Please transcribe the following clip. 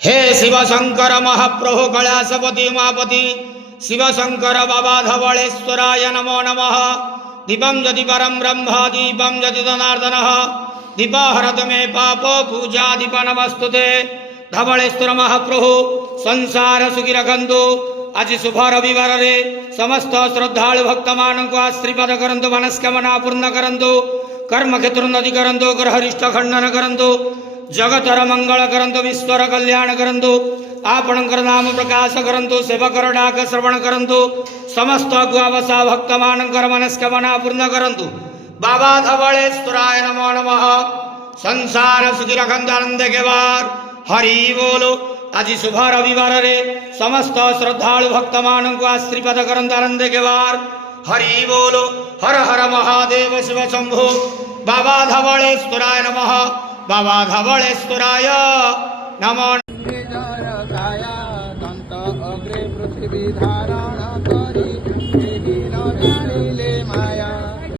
हे शिवशंकर महाप्रभु कैलासपति उमापति शिवशंकर बाबा धवलेश्वराय नमो नमः। दीपं यदि परं ब्रह्म दीपं यदि जनार्दनः दीपहरत मे पाप पूजा दीप नमस्तुते। धवलेश्वर महाप्रभु संसार सुखी रखंतु। आज शुभ रविवार रे समस्त श्रद्धालु भक्त मान को आशीर्वाद करंतु, मनस्कामना पूर्ण करंतु, कर्म क्षेत्र उन्नति करंतु, ग्रहरिष्ट खंडन करंतु, जगतर मंगल करंतु, विश्वर कल्याण करंतु, आपणकर नाम प्रकाश करंतु, सेवकर डाक श्रवण करंतु, समस्त अगुआवसा भक्त मानकर मनस्कामना पूर्ण करंतु। बाबा धवलेश्वराय नमो नमः। संसार सुखी रखंतु, आनंद के बार हरि बोलो। आज शुभ रविवार रे समस्त श्रद्धालु भक्त मान को आशीर्वाद करंतु, आनंद के बार हरि बोलो। हर हर महादेव शिव शंभो। बाबा धवलेश्वराय नमः। बाबा धवलेश्वराय नमो। दंत अग्रे पृथ्वी धारण करी